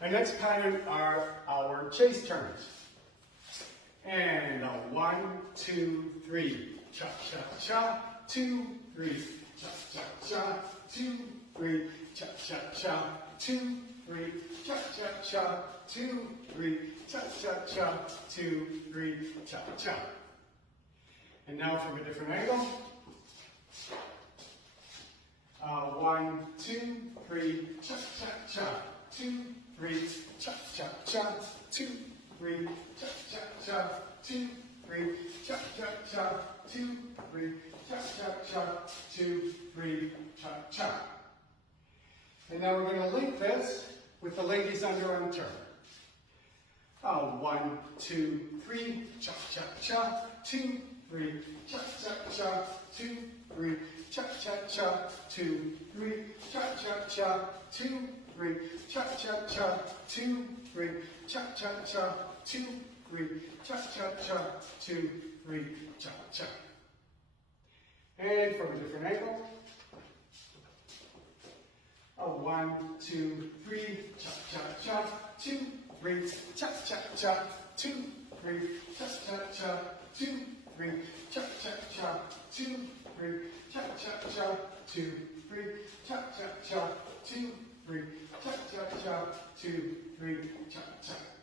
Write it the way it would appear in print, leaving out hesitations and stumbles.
Our next pattern are our chase turns. And a 1, 2, 3, cha cha cha, 2, 3, cha cha cha, 2, 3, cha cha cha, 2, 3, cha cha cha, 2, 3, cha cha cha, 2, 3, cha cha. And now from a different angle. 1, 2, 3, cha cha cha, 2, 3, cha cha cha, 2, 3, cha cha cha, 2, 3, cha cha cha, 2, 3, cha cha cha, 2, 3, cha cha. And now we're going to link this with the ladies' underarm turn. 1, 2, 3, cha cha cha, 2, 3, cha cha cha, 2, 3, cha cha cha, 2, 3, cha cha cha, 2, 3, cha cha cha, 2, 3, cha cha cha, 2, 3, cha cha cha, 2, 3, cha cha. And from a different angle. 1, 2, 3, cha cha cha, 2, 3, cha cha cha, 2, 3, cha cha cha, 2, 3, cha cha cha, 2, 3, cha cha cha, 2, 3, cha cha cha, 2, 3, cha cha cha, 2, 3, cha cha.